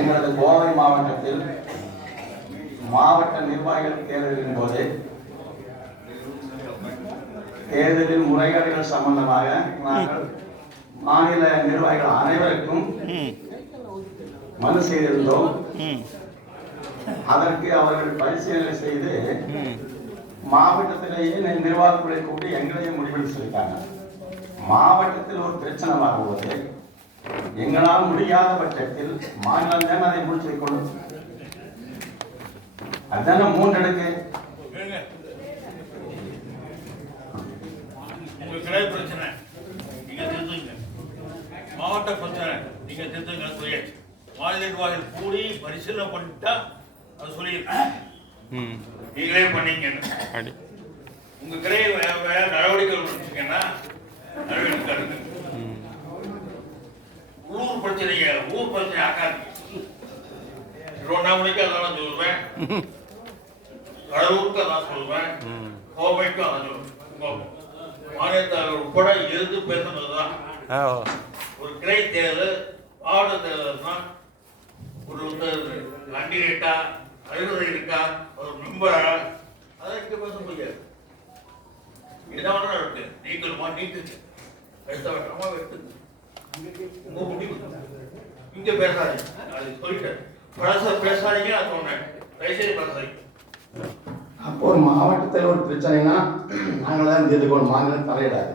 எங்களது கோவை மாவட்டத்தில் மாவட்ட நிர்வாகிகள் தேர்தலின் போது தேர்தலில் முறைகேடுகள் சம்பந்தமாக நாங்கள் மாநில நிர்வாகிகள் அனைவருக்கும் மனு செய்திருந்தோம். அதற்கு அவர்கள் பரிசீலனை செய்து மாவட்டத்திலேயே நிர்வாகங்களை கூட்டி எங்களையும் முடிவெடுத்து சொல்லிட்டாங்க. மாவட்டத்தில் ஒரு பிரச்சனை வரும்போது எங்களால் முடியாத பட்சத்தில் மாநிலம் தான் அதை முடிச்சு கொள்ளும். அதுதானே மூன்றடுக்கு. கிளை பிரச்சனை நீங்க திருத்துங்க, மாவட்ட பிரச்சனை நீங்க திருத்துங்க. மாநில நிர்வாகிகள் கூடி பரிசீலனை பண்ணிட்டா அது சொல்லியிருக்கேன். நீங்களே பண்ணீங்க. உங்க கிளை வேற நடவடிக்கைகள் எடுத்தீங்கன்னா நடவடிக்கை எடுங்க. ஊர் பிரச்சனைங்க, ஊர் பிரச்சனை ஆக்காது. 2 மணிக்கு அதெல்லாம் சொல்லுவேன், கடலூருக்கு அதான் சொல்லுவேன், கோவைக்கும் அதான் சொல்லுவேன். மாநிலத்தாளர் உட்பட இருந்து பேசுனதுதான். ஒரு கிளை தேர்தல் மாவட்ட தேர்தல்னா ஒரு கேண்டிடேட்டா அலுவலர் இருக்கா, ஒரு மெம்பரா, அதற்கு பேச முடியாது. என்ன வேணா இருக்கு, நீங்களுமா நீட்டுக்கு எடுத்த வட்டமா எடுத்து உங்க முடிவு. இங்க பேசாதீங்க, அது சொல்லிட்டேன். பேசாதீங்க, நான் சொன்னேன். தயவுசெய்து பேசாதீங்க. அப்போ ஒரு மாவட்டத்தில் ஒரு பிரச்சனைனா நாங்கள் தான் தெரிஞ்சுக்கணும், மாநிலம் தலையிடாது.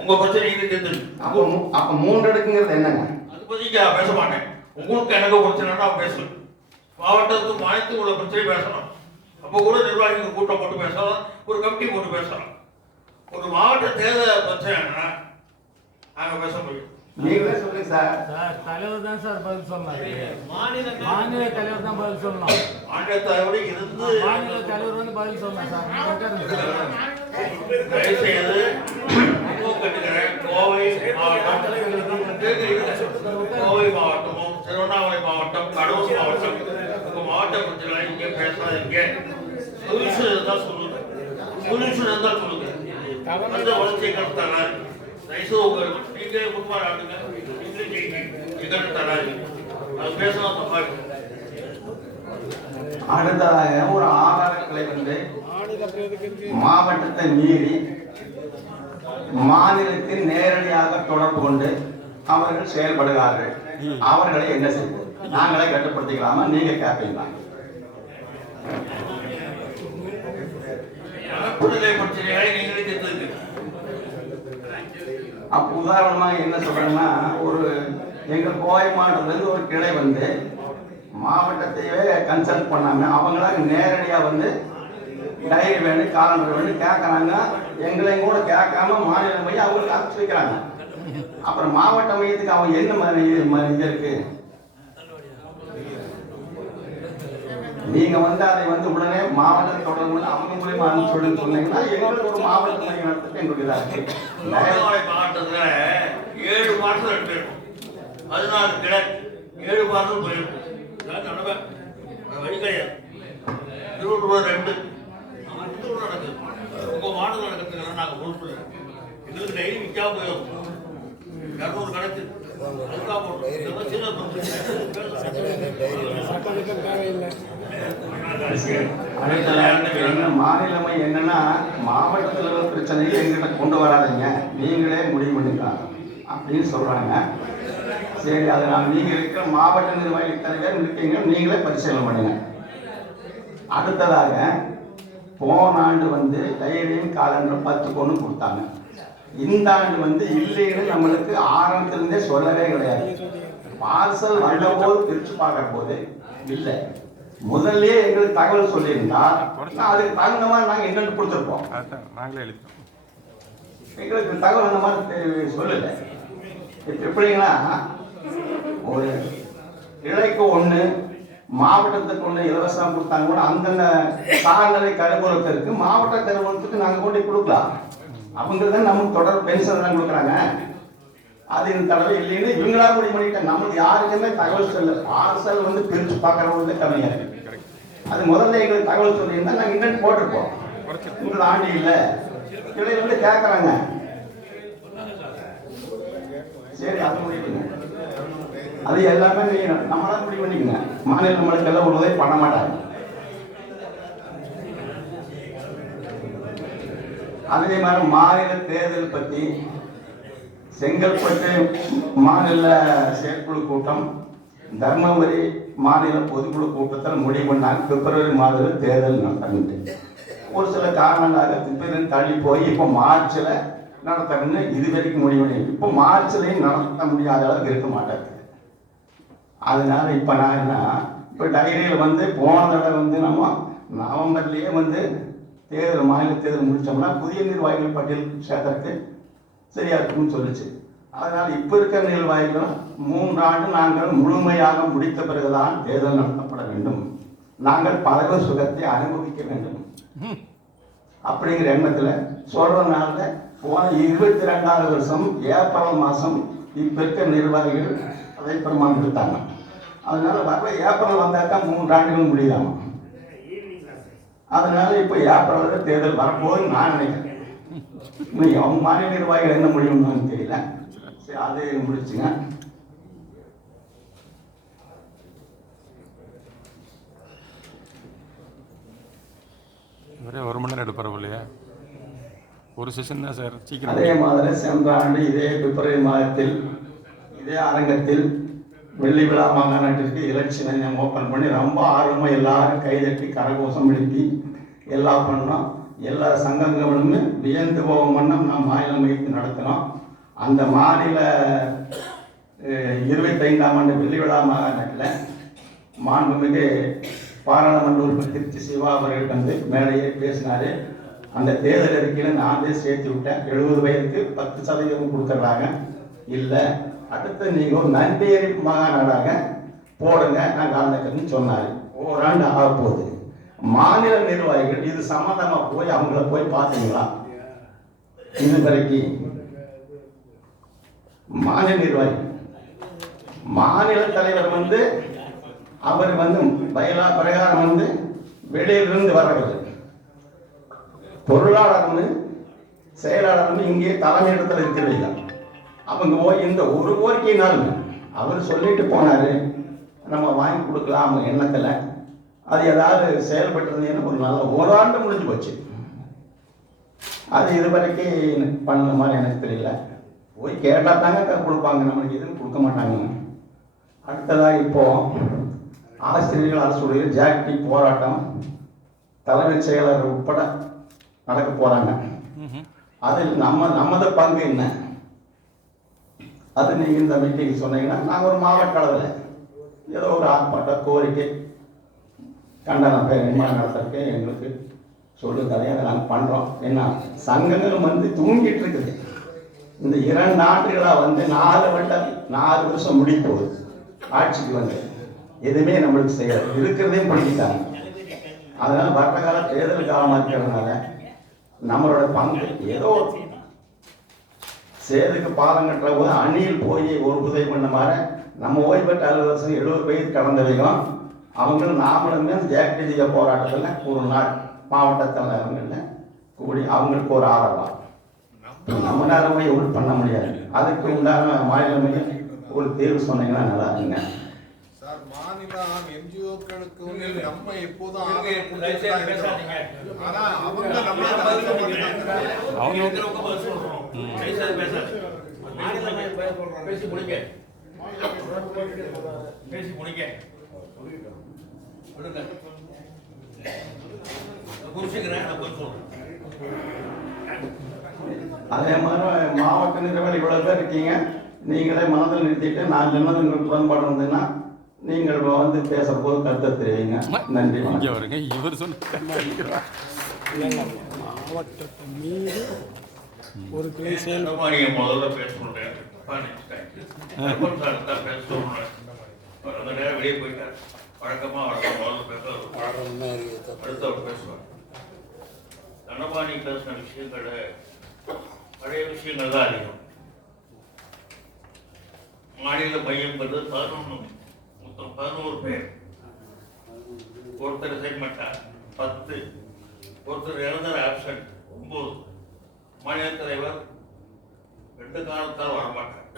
உங்க பிரச்சனை நீங்க தெரிஞ்சுக்கணும். அப்போ 3 அடுக்குங்கிறது என்னங்க? அது பத்தி பேச மாட்டேன். உங்களுக்கு எனக்கு பிரச்சனைனா பேசணும். மாவட்டத்துக்கு மாநிலத்துக்கு உள்ள பிரச்சனை பேசணும். அப்போ கூட நிர்வாகிகள் கூட்டம் போட்டு பேசலாம், ஒரு கமிட்டி போட்டு பேசலாம். ஒரு மாவட்ட தேர்தல் பிரச்சனைனா நாங்கள் பேச முடியும். நீங்களே சொல்லுங்க சார். தலைவர் தான் சார் பதில் சொன்னாரு. மாநில தலைவர் தான் பதில் சொல்லணும். மாநில தலைவர் இருந்து மாநில தலைவர் வந்து பதில் சொல்லணும் சார். தயவுசெய்து கோவை மாவட்டமும் திருவண்ணாமலை மாவட்டம், கடலூர் மாவட்டம், உங்க மாவட்ட பிரச்சனை இங்கே பேசாதீங்க. சொல்யூஷன் இருந்தால் சொல்லுங்க, சொல்யூஷன் இருந்தால் சொல்லுங்க. அந்த வளர்ச்சிகள் தராது. தயவுசெய்து நீங்களே முன்மாறு ஆடுங்க, நீங்களே ஜெயிக்க தராது. அது பேசலாம் தப்பா. அடுத்ததாக ஒரு ஆதாரங்களை வந்து மாவட்டத்தை மீறி மாநிலத்தில் நேரடியாக தொடர்பு கொண்டு அவர்கள் செயல்படுகிறார்கள். அவர்களை என்ன செய்வது? நாங்களே கட்டுப்படுத்திக்கலாமா, நீங்க கேட்பீங்களா? அப்ப உதாரணமாக என்ன சொல்றேன்னா, ஒரு எங்கள் கோவை மாவட்டத்திலிருந்து ஒரு கிளை வந்து மாவட்டத்தையே கன்சல்ட் பண்ணாம அவங்களாக நேரடியா வந்து டைரி வேணும், காலண்டர் வேணும் கேட்கறாங்க. எங்களையும் கூட கேட்காம மாநில மையம் அவங்களுக்கு அனுப்பிச்சு வைக்கிறாங்க. அப்புறம் மாவட்ட மையத்துக்கு அவங்க என்ன இது இருக்கு? நீங்க வந்து அதை வந்து உடனே மாவட்ட தொடர்பு அவங்க மூலியமா அனுப்பிச்சு சொன்னீங்கன்னா எங்களுக்கு ஒரு மாவட்ட மையம் நடத்துக்கு எங்களுக்கு இதா இருக்கு. மாவட்டத்துல 7 மாவட்டம் இருக்கு, 14 கிளை, 7 மாவட்டம் போயிருக்கு. வழி கிடையாது. 22 நடக்குது. உங்க மாநிலம் நடக்கிறதுக்கு நாங்கள் பொறுப்பு இல்லை. எங்களுக்கு டெய்லி விற்கா போயிடும். 200 கணக்கு மாநிலமை என்னன்னா, மாவட்டத்தில் உள்ள பிரச்சனையை எங்கிட்ட கொண்டு வராதிங்க, நீங்களே முடிவு பண்ணிக்கலாம் அப்படின்னு சொல்றாங்க. சரி, அது நீங்க இருக்கிற மாவட்ட நிர்வாகி இத்தனை பேர் இருக்கீங்க, நீங்களே பரிசீலனை பண்ணுங்க. அடுத்ததாக போன ஆண்டு வந்து டைரியும் காலண்டர் 10 கொண்டு கொடுத்தாங்க. இந்த ஆண்டு வந்து இல்லைன்னு நம்மளுக்கு ஆரம்பத்திலிருந்தே சொல்லவே கிடையாது. பார்சல் வந்த போது பிரிச்சு பார்க்கிற போது இல்லை, முதல்ல எங்களுக்கு தகவல் சொல்லியிருந்தா அதுக்கு தகுந்த மாதிரி நாங்கள் என்னென்னு கொடுத்துருப்போம். எங்களுக்கு தகவல் அந்த மாதிரி சொல்லலை. இப்போ எப்படிங்கன்னா, ஒரு இலைக்கு 1 மாவட்டத்துக்கு 1 இலவசம் கொடுத்தாங்க கூட அந்தந்த சார்நிலை கருவூலத்திற்கு மாவட்ட கருவூலத்துக்கு நாங்கள் கொண்டு கொடுக்கலாம். அவங்க தான் நமக்கு தொடர் பென்ஷன் தான் கொடுக்குறாங்க. அது இந்த தடவை இல்லைன்னு இவங்களா முடிவு பண்ணிட்டாங்க. நம்மளுக்கு யாருக்குமே தகவல் சொல்ல. பார்சல் வந்து பிரித்து பார்க்கறவங்க கம்மியாக இருக்கு. அது முதல்ல எங்களுக்கு தகவல் சொல்லியிருந்தா நாங்கள் இன்னும் போட்டிருப்போம். உங்களுக்கு ஆண்டி இல்லை இடையில வந்து கேட்குறாங்க. சரி, அது முடிவுங்க. அது எல்லாமே நம்மளால முடிவு பண்ணிக்கங்க. மாநில நம்மளுக்கெல்லாம் ஒரு உதவி பண்ண மாட்டாங்க. அதே மாதிரி மாநில தேர்தல் பற்றி செங்கல்பட்டு மாநில செயற்குழு கூட்டம், தர்மபுரி மாநில பொதுக்குழு கூட்டத்தில் முடிவு பண்ணாங்க பிப்ரவரி மாதத்தில் தேர்தல் நடத்தணுன்ட்டு. ஒரு சில காரணங்களாக பிப்ரவரி தள்ளி போய் இப்போ மார்ச்சில் நடத்தணும்னு இது வரைக்கும் முடிவு பண்ணி, இப்போ மார்ச்லேயும் நடத்த முடியாத அளவுக்கு இருக்க மாட்டாங்க. அதனால இப்போ நான் என்ன, இப்போ டைரியில் வந்து போன தடவை வந்து நம்ம நவம்பர்லேயே வந்து தேர்தல் மாநில தேர்தல் முடித்தோம்னா புதிய நிர்வாகிகள் பட்டியல் சேர்க்கறதுக்கு சரியா இருக்கும்னு சொல்லிச்சு. அதனால் இப்போ இருக்கிற நிர்வாகிகளும் 3 ஆண்டு நாங்கள் முழுமையாக முடித்த பிறகுதான் தேர்தல் நடத்தப்பட வேண்டும், நாங்கள் பதவி சுகத்தை அனுபவிக்க வேண்டும் அப்படிங்கிற எண்ணத்தில் சொல்றதுனால போன 22வது வருஷம் ஏப்ரல் மாதம் இப்போ இருக்கிற நிர்வாகிகள் அதை பிரமாணம் எடுத்தாங்க. அதனால வர ஏப்ரல் வந்தாக்கா 3 ஆண்டுகள் முடியலாமா. அதனால இப்போ ஏப்ரலில் தேர்தல் வரப்போகுதுன்னு நான் நினைக்கிறேன். இன்னும் அவங்க மாநில நிர்வாகிகள் என்ன முடியும்னு தெரியல. சரி, அது முடிச்சுங்க. ஒரே 1 மணி நேரம் எடுப்பார் இல்லையா? ஒரு செஷன் தான் சார், சீக்கிரம். அதே மாதிரி சென்ற ஆண்டு இதே பிப்ரவரி மாதத்தில் இதே அரங்கத்தில் வெள்ளி விழா மாநாட்டிற்கு எலெக்ஷனை ஓப்பன் பண்ணி ரொம்ப ஆர்வமாக எல்லாரும் கைதட்டி கரகோஷம் எழுப்பி எல்லாம் பண்ணோம். எல்லா சங்கங்களுமே வியந்து போகும் வண்ணம் நாம் மாநில மையத்தை நடத்தினோம். அந்த மாநில 25ஆம் ஆண்டு வெள்ளி விழா மாநாட்டில் மாண்புமிகு பாராளுமன்ற உறுப்பினர் திருச்சி சிவா அவர்கள் வந்து மேலேயே பேசினார். அந்த தேர்தல் அறிக்கையில் நான் சேர்த்து விட்டேன், 70 வயதுக்கு 10% கொடுத்துட்றாங்க, இல்லை அடுத்து நீங்கள் ஒரு நன்றியறி மாநாடாக போடுங்க நான் கலந்துக்கிறேன்னு சொன்னார். ஓராண்டு ஆக போகுது. மாநில நிர்வாகிகள் இது சம்மந்தமாக போய் அவங்கள போய் பார்த்தீங்களா? இது வரைக்கும் மாநில நிர்வாகி மாநில தலைவர் வந்து அவர் வந்து பயிலா பிரகாரம் வந்து வெளியிலிருந்து வரவில்லை. பொருளாளர் செயலாளர் இங்கே தலைமையிடத்தில் இருக்கிறீங்க. அவங்க போய் இந்த ஒரு கோரிக்கையினால் அவர் சொல்லிட்டு போனார், நம்ம வாங்கி கொடுக்கலாம் அவங்க எண்ணத்தில். அது ஏதாவது செயல்பட்டிருந்தீங்கன்னா ஒரு நல்ல ஓராண்டு முடிஞ்சு போச்சு. அது இது வரைக்கும் பண்ண மாதிரி எனக்கு தெரியல. போய் கேட்டால் தாங்க கொடுப்பாங்க, நம்மளுக்கு எதுவும் கொடுக்க மாட்டாங்க. அடுத்ததாக இப்போ ஆசிரியர்கள் அரசுடைய ஜாக்டி போராட்டம் தலைமைச் செயலர் உட்பட நடக்க போறாங்க. அதில் நமது பங்கு என்ன, அது நீங்க இந்த மீட்டிங் சொன்னீங்கன்னா நாங்கள் ஒரு மாவட்ட அளவில் ஏதோ ஒரு ஆர்ப்பாட்ட கோரிக்கை கண்டனம் நடத்துறதுக்கு எங்களுக்கு சொல்லுங்க, அதை நாங்கள் பண்றோம். என்ன சங்கங்கள் வந்து தூங்கிட்டு இருக்குது. இந்த 2 ஆண்டுகளாக வந்து 4 வருஷம் முடிய போகுது ஆட்சிக்கு வந்து எதுவுமே நம்மளுக்கு செய்யாது, இருக்கிறதையும் பண்ணிட்டாங்க. அதனால வர்ற கால தேர்தல் காலமாக இருக்கிறதுனால நம்மளோட பங்கு ஏதோ சேதுக்கு பாலம் கட்டுற போது அணியில் போய் ஒரு உதவி பண்ண மாதிரி நம்ம ஓய்வு பெற்ற 60 வருஷம் 70 வயது கடந்தவையும் அவங்களும் நாமளுமே ஜேக்டிஜிய போராட்டத்தில் ஒரு நாள் மாவட்ட தலைவர்கள் கூடி அவங்களுக்கு ஒரு ஆதரவா நம்மளால போய் எவ்வளவு பண்ண முடியாது. அதுக்கு உண்டான மாநில மையம் ஒரு தேர்வு சொன்னீங்கன்னா நல்லா இருக்குங்க. சார், மாநில என்ஜிஓக்களுக்கு நம்ம எப்போதும் அதே மாதிரி மாவட்ட நிர்வாகிகள் இவ்வளவு பேர் இருக்கீங்க, நீங்களே மனதில் நிறுத்திட்டு நான் சொன்னது உங்களுக்கு உடன்பாடு இருந்ததுன்னா நீங்கள் வந்து பேசுற போது கருத்தை தெரிவிங்க. நன்றி. இவர் மாவட்டத்தை மீது ஒரு கிளை செயல் முதல்ல பேச சொல்றேன். வெளியே போயிட்டார். வழக்கமா அடுத்தவர் பேசுவார். தனபாணி பேசின விஷயங்கள பழைய விஷயங்கள் தான் அதிகம். மாநில மையங்கிறது 11 பேர். ஒருத்தர் செய்ய மாட்டார் 10, ஒருத்தர் இறந்தார் ஆப்சன்ட் 9. மாநில தலைவர் 2 காலத்தால் வரமாட்டார்.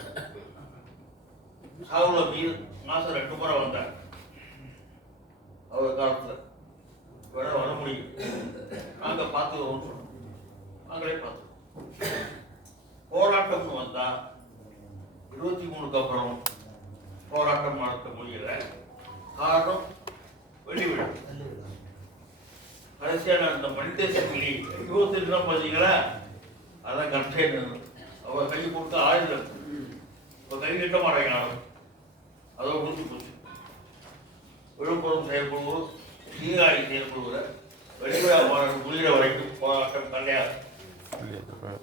சாவுல மீது மாசம் 2 முறை வந்தார். அவர் காலத்துல வேற வர முடியும். நாங்க பார்த்துக்கிறோம் சொன்னோம். நாங்களே பார்த்தோம். போராட்டம்னு வந்தா 23க்கு அப்புறம் போராட்டம் நடத்த முடியல. காரணம் வெளிவிடும். கடைசியான அந்த மனித சங்கிலி 22 பார்த்தீங்களா, அதான் கண்டெய்னர் அவர் கை கொடுத்து ஆயுதம் இப்போ கை கிட்ட மாட்டேங்கிறாங்க. அதோட முடிச்சு போச்சு. விழுப்புரம் செயல்படுவோம், சீராழி செயல்படுவத வெளிவிழா மாநாடு முடிகிற வரைக்கும் போராட்டம் கிடையாது.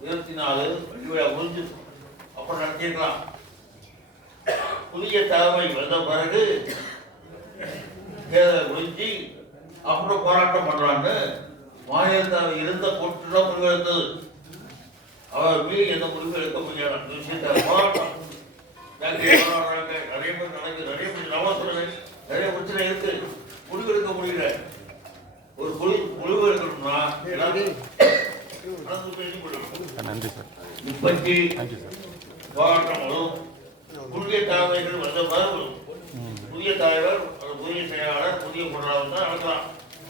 24 வெளிவிழா முடிஞ்சு அப்புறம் நடத்திருக்கலாம். புதிய தலைமை வந்த பிறகு தேர்தல் முடிஞ்சு அப்புறம் போராட்டம் பண்றாங்க. மாநிலத்தில் இருந்த பொருட்கள் முடிவெடுத்தது. அவர் மீறி எந்த முடிவு எடுக்க முடியாது. அந்த விஷயத்தை போராட்டம் நிறைய பேர் நடக்குது. நிறைய நிறைய பிரச்சனை இருக்கு. முடிவு எடுக்க முடியல. ஒரு முடிவு எடுக்கணும்னா எல்லாரும் பேசி முடியும். நன்றி சார். இப்போதைக்கு தேங்க்யூ சார். போராட்டம் வரும். புதிய தலைமைகள் வந்த பிறகு புதிய தலைவர், புதிய செயலாளர், புதிய பொருளாதாரம் தான் நடக்கலாம்.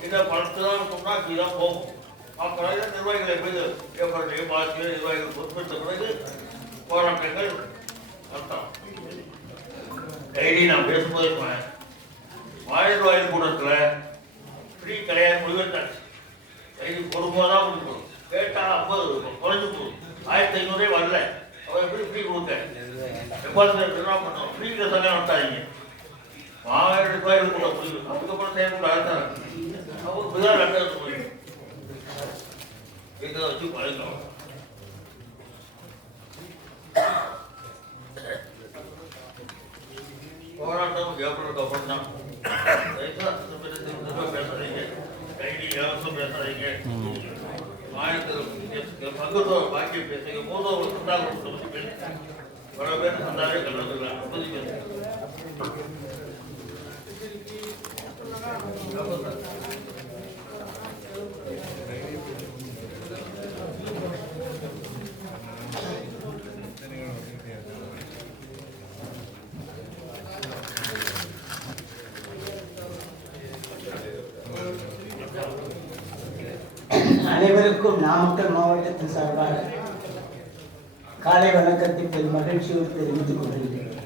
இந்த பணத்து தான் சொன்னா இப்படிதான் போகும். அப்புறம் நிர்வாகிகள் எப்படி ஏற்பட்ட மாற்றி நிர்வாகிகள் பொறுப்பேற்ற பிறகு போராட்டங்கள் நடத்தலாம். கைதி நான் பேசும்போது மாநிலவாயில் கூட்டத்தில் ஃப்ரீ கிடையாது முடிவெடுத்தாச்சு. கைதி பொறுப்பாதான் முடிக்கணும். கேட்டால் 50 குறைஞ்சு போகும். 1500 வரல. அவர் எப்படி ஃப்ரீ கொடுக்க டெபாசிட் என்ன பண்ணோம்? ஃப்ரீ சங்கம் நடத்தாதீங்க. மாநிலவாயில் கூட முடிவு அதுக்கப்புறம் செயல்பட அழைத்தாங்க. அவர் புதிதாக நடத்த முடியும். இதை வச்சு பழகணும். போராட்டம் ஏற்படுறதுக்கு அப்புறம் தான் பேசுறீங்க, கைடி இலவசம் பேசுறீங்க, மாநிலத்தில் பங்குத்தோட பாக்கியம் பேசுறீங்க, மூதோர் பற்றி பேசுறீங்க. பல பேர் சொன்னாலே கலந்துக்கலாம். அனைவருக்கும் நாமக்கல் மாவட்டத்தின் சார்பாக காலை வணக்கத்தை மகிழ்ச்சியோடு தெரிவித்துக் கொள்கிறேன்.